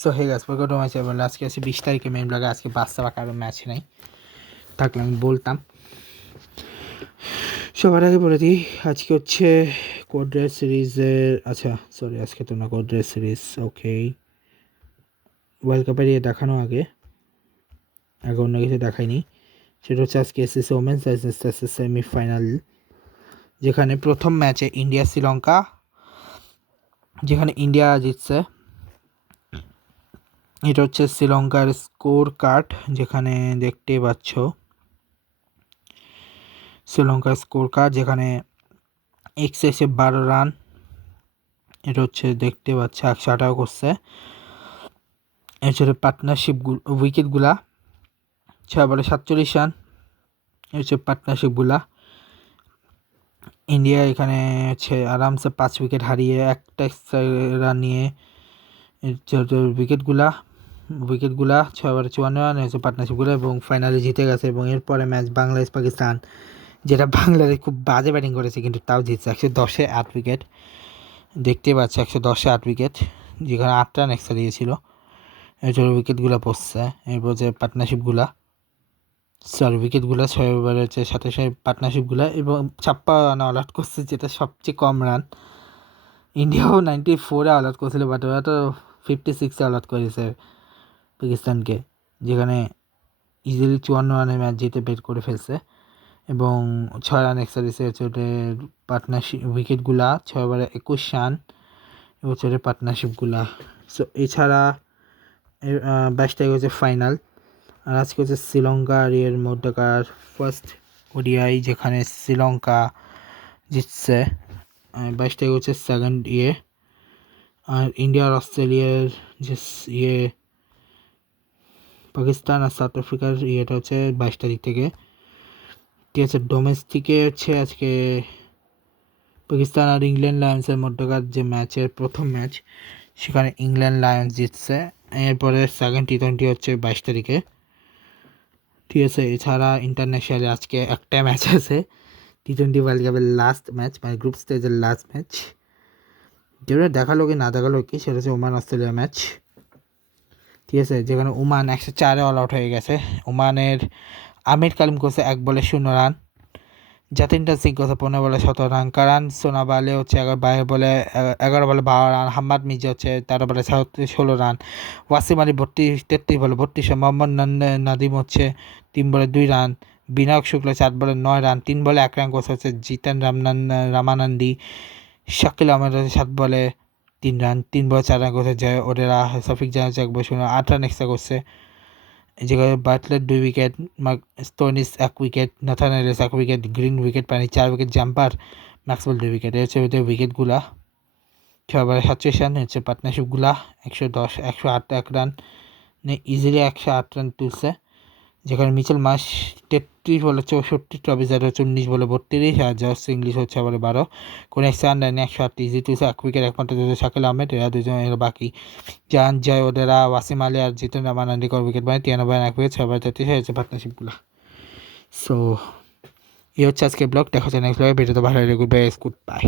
So hey guys welcome to my channel. আজকে আছে 20 তারিখে মেন ব্লগে। আজকে বাদশা কারো ম্যাচ নেই, থাকলে আমি বলতাম। সবার আগে বলে দিই, আজকে হচ্ছে কোড্রেস সিরিজের, সরি আজকে তো না, কোড্রেস সিরিজ ওকে ওয়ার্ল্ড কাপের দেখানো আগে অন্য কিছু দেখায়নি। সেটা হচ্ছে আজকে এসএসসি ওমেন্স সেমিফাইনাল, যেখানে প্রথম ম্যাচে ইন্ডিয়া শ্রীলঙ্কা, যেখানে ইন্ডিয়া জিতছে। এটা হচ্ছে শ্রীলঙ্কার স্কোর কার্ড, যেখানে দেখতে পাচ্ছ শ্রীলঙ্কার স্কোর কার্ড, যেখানে এক্সেসে 12 রান। এটা হচ্ছে দেখতে পাচ্ছ 118 করছে। এছাড়া পার্টনারশিপ উইকেটগুলা 6 বলে 47 রান। হচ্ছে পার্টনারশিপগুলা। ইন্ডিয়া এখানে হচ্ছে আরামসে 5 উইকেট হারিয়ে একটা রান নিয়ে উইকেটগুলা 6 বলে 54 রান হচ্ছে পার্টনারশিপগুলো, এবং ফাইনালে জিতে গেছে। এবং এরপরে ম্যাচ বাংলাদেশ পাকিস্তান, যেটা বাংলাদেশ খুব বাজে ব্যাটিং করেছে কিন্তু তাও জিতছে 110-এ 8 উইকেট। দেখতে পাচ্ছি 110-এ 8 উইকেট, যেখানে 8 রান এক্সট্রা দিয়েছিল। এরপর উইকেটগুলো পড়ছে, এরপর যে পার্টনারশিপগুলা, উইকেটগুলো 6 ওভারে হচ্ছে 27 পার্টনারশিপগুলো, এবং 56 রান অল আউট করছে, যেটা সবচেয়ে কম রান। ইন্ডিয়াও 94-এ অল আউট করছিল, বাট ওরা তো 56-এ অল আউট করেছে পাকিস্তানকে, যেখানে ইজিলি 54 রানের ম্যাচ জিতে বেট করে ফেলছে। এবং 6 রান এক্সট্রা দিয়েছে হচ্ছে ওদের পার্টনারশিপ উইকেটগুলা, 6 ওভারে 21 রান হচ্ছে পার্টনারশিপগুলা। সো এছাড়া 22 তারিখ হচ্ছে ফাইনাল। আর আজকে হচ্ছে শ্রীলঙ্কার মধ্যকার ফার্স্ট ওডিআই, যেখানে শ্রীলঙ্কা জিতছে। 22 তারিখ হচ্ছে সেকেন্ড আর ইন্ডিয়া আর অস্ট্রেলিয়ার যে পাকিস্তান আর সাউথ আফ্রিকার এটা হচ্ছে 22 তারিখ থেকে। ঠিক আছে, ডোমেস্টিকে হচ্ছে আজকে পাকিস্তান আর ইংল্যান্ড লায়ন্সের মধ্যকার যে ম্যাচের প্রথম ম্যাচ, সেখানে ইংল্যান্ড লায়ন্স জিতছে। এরপরে সেকেন্ড টি20 হচ্ছে 22 তারিখে। ঠিক আছে, এছাড়া ইন্টারন্যাশনালে আজকে একটা ম্যাচ আছে, টি20 ওয়ার্ল্ড কাপের লাস্ট ম্যাচ, মানে গ্রুপ স্টেজের লাস্ট ম্যাচ, যেটা দেখালো কি না দেখালো কি, সেটা হচ্ছে ওমান অস্ট্রেলিয়া ম্যাচ। ঠিক আছে, যেখানে ওমান 104-এ অল আউট হয়ে গেছে। ওমানের আমির কালিম করছে 1 বলে 0 রান, জাতিনটা সিং করছে 15 বলে 17 রান, কারান সোনাবালে হচ্ছে 11 বলে 12 রান, হাম্মাদ মির্জা হচ্ছে 13 বলে 16 রান, ওয়াসিম আলী 33 বলে 32 রান, মোহাম্মদ নাদিম হচ্ছে 3 বলে 2 রান, বিনায়ক শুক্লা 4 বলে 9 রান, 3 বলে 1 রান করছে হচ্ছে জিতেন রামানন্দি, শাকিল আহমেদ হচ্ছে 7 বলে 3 রান, 3 বলে 4 রান করছে জয় ওডেরা, সফিক জাহাজ 1 বলে 8 রান এক্সট্রা করছে। যেখানে Buttler 2 wicket, Stoinis 1 wicket, Nathan Ellis 1 wicket, Green wicket পানি 4 উইকেট, জাম্পার ম্যাক্সওয়েল 2 উইকেট। এই হচ্ছে ওদের উইকেটগুলা। 6 বলে 47 রান হচ্ছে পার্টনারশিপগুলা, 108 1 রান ইজিলি 108 রান তুলছে। যেখানে মিচেল মাস 33 বলে 64, ট্রবিজার হচ্ছে 19 বলে 32, আর জস ইংলিশ হচ্ছে বলে 12। কোনো এক্সট্রা রান দেয়নি, 108 ইজি তুলছে। 1 উইকেট একমাত্র তুলছে শাকিল আহমেদ, এরা দুজন, এরা বাকি জাহান জয় ওদেরা, ওয়াসিম আলী আর জিতেন রামানন্দি করে উইকেট পায় 93 রান 1 উইকেট, 6 বলে 33 হচ্ছে পার্টনারশিপগুলো। সো এই হচ্ছে আজকে ব্লগ। দেখা হচ্ছে নেক্সট ব্লগে। ভিডিওতে ভালো লাগলে গুড বাই।